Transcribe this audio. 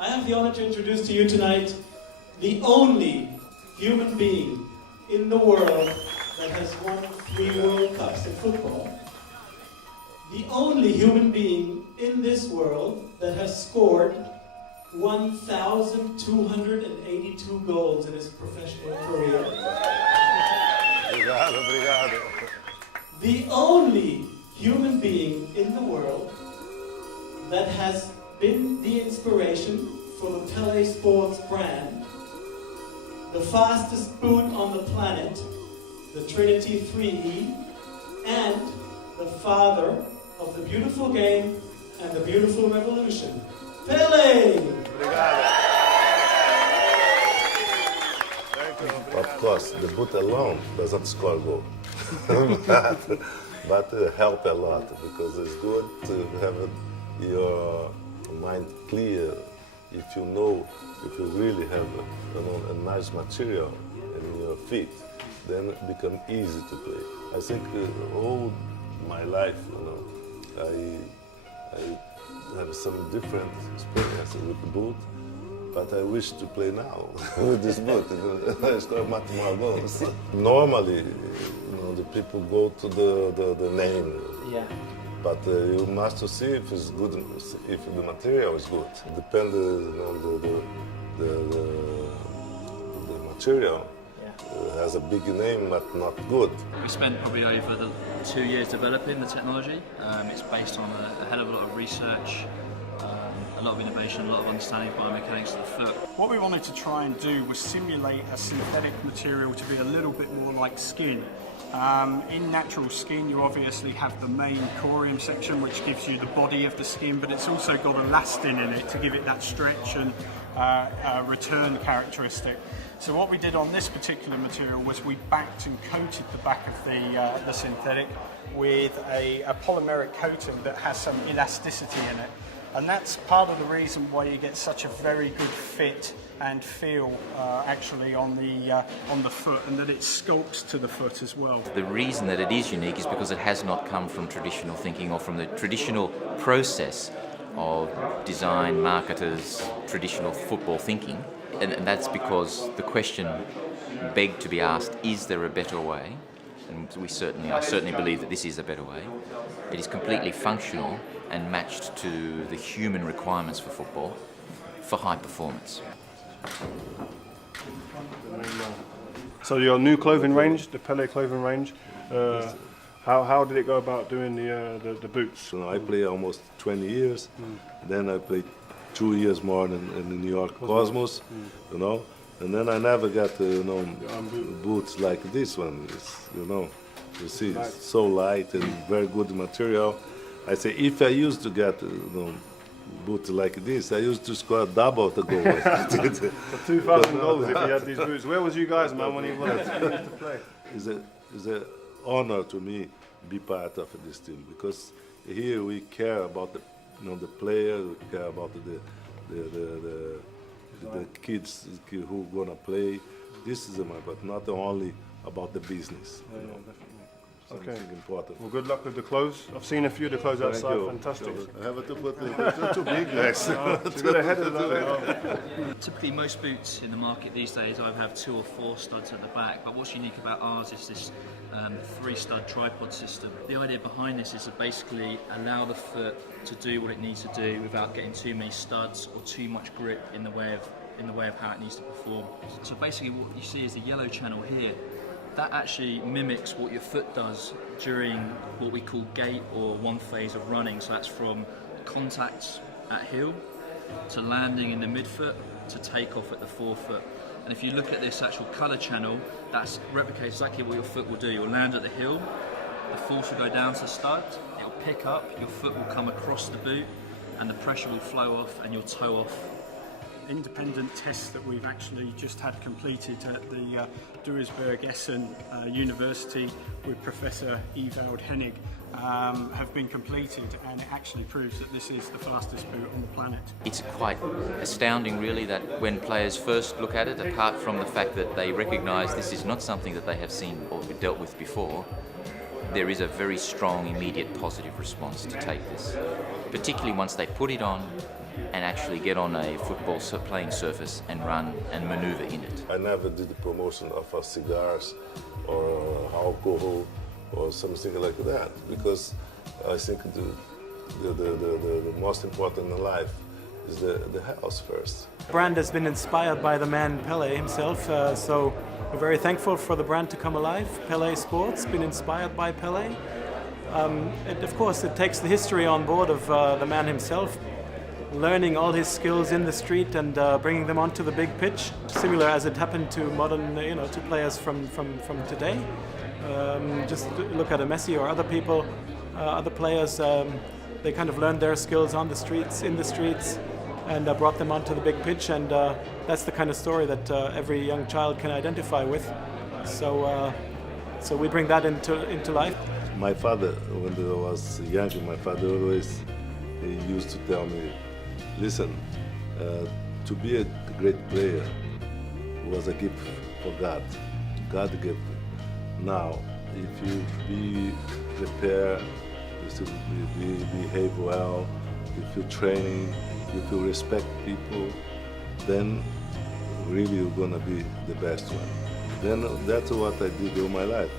I have the honor to introduce to you tonight the only human being in the world that has won 3 World Cups in football. The only human being in this world that has scored 1,282 goals in his professional career. Obrigado. The only human being in the world that has been the inspiration for the Pelé Sports brand, the fastest boot on the planet, the Trinity 3E, and the father of the beautiful game and the beautiful revolution, Pelé! Of course, the boot alone doesn't score goal, but help a lot because it's good to have your mind clear. If you really have a nice material in your feet, then it becomes easy to play. I think all my life, I have some different experiences with the boot, but I wish to play now with this boot. I score much more goals. Normally, the people go to the name. Yeah. But you must see if it's good, if the material is good. Depends on the material. Has a big name, but not good. We spent probably over the 2 years developing the technology. It's based on a hell of a lot of research, a lot of innovation, a lot of understanding of biomechanics of the foot. What we wanted to try and do was simulate a synthetic material to be a little bit more like skin. In natural skin, you obviously have the main corium section, which gives you the body of the skin, but it's also got elastin in it to give it that stretch and return characteristic. So what we did on this particular material was we backed and coated the back of the synthetic with a polymeric coating that has some elasticity in it. And that's part of the reason why you get such a very good fit and feel actually on the foot, and that it sculpts to the foot as well. The reason that it is unique is because it has not come from traditional thinking or from the traditional process of design, marketers, traditional football thinking. And that's because the question begged to be asked, is there a better way? And I certainly believe that this is a better way. It is completely functional and matched to the human requirements for football for high performance. So your new clothing range, the Pelé clothing range, how did it go about doing the boots? I play almost 20 years. Then I played 2 years more in the New York Cosmos, and then I never got boots like this one. You see, it's so light and very good material. I say if I used to get boots like this, I used to score double the goal. For 2,000 goals if you had these boots. Where was you guys, man, when you wanted to play? It's an honor to me be part of this team, because here we care about the player, we care about the kids who gonna play. This is but not only about the business. Definitely. Something important. Well, good luck with the clothes. I've seen a few of the clothes outside. Fantastic. I have to put too big, guys. You got ahead of that. Typically most boots in the market these days either have 2 or 4 studs at the back, but what's unique about ours is this 3-stud tripod system. The idea behind this is to basically allow the foot to do what it needs to do without getting too many studs or too much grip in the way of how it needs to perform. So basically what you see is the yellow channel here. That actually mimics what your foot does during what we call gait, or one phase of running. So that's from contact at heel to landing in the midfoot to take off at the forefoot. And if you look at this actual colour channel, that replicates exactly what your foot will do. You'll land at the heel, the force will go down to the stud, it'll pick up, your foot will come across the boot, and the pressure will flow off and your toe off. Independent tests that we've actually just had completed at the Duisburg-Essen University with Professor Ewald Hennig have been completed, and it actually proves that this is the fastest boot on the planet. It's quite astounding really that when players first look at it, apart from the fact that they recognise this is not something that they have seen or dealt with before, there is a very strong immediate positive response to take this, particularly once they put it on and actually get on a football playing surface and run and maneuver in it. I never did the promotion of cigars or alcohol or something like that, because I think the most important in life is the health first. The brand has been inspired by the man Pelé himself, so we're very thankful for the brand to come alive. Pelé Sports, been inspired by Pelé. Of course, it takes the history on board of the man himself, learning all his skills in the street and bringing them onto the big pitch, similar as it happened to modern, to players from today. Just look at a Messi or other people, other players. They kind of learned their skills on the streets, in the streets, and brought them onto the big pitch. And that's the kind of story that every young child can identify with. So we bring that into life. My father, when I was young, my father always used to tell me, listen, to be a great player was a gift for God. God gave it. Now, if you be prepared, if you behave well, if you train, if you respect people, then really you're gonna be the best one. Then that's what I did all my life.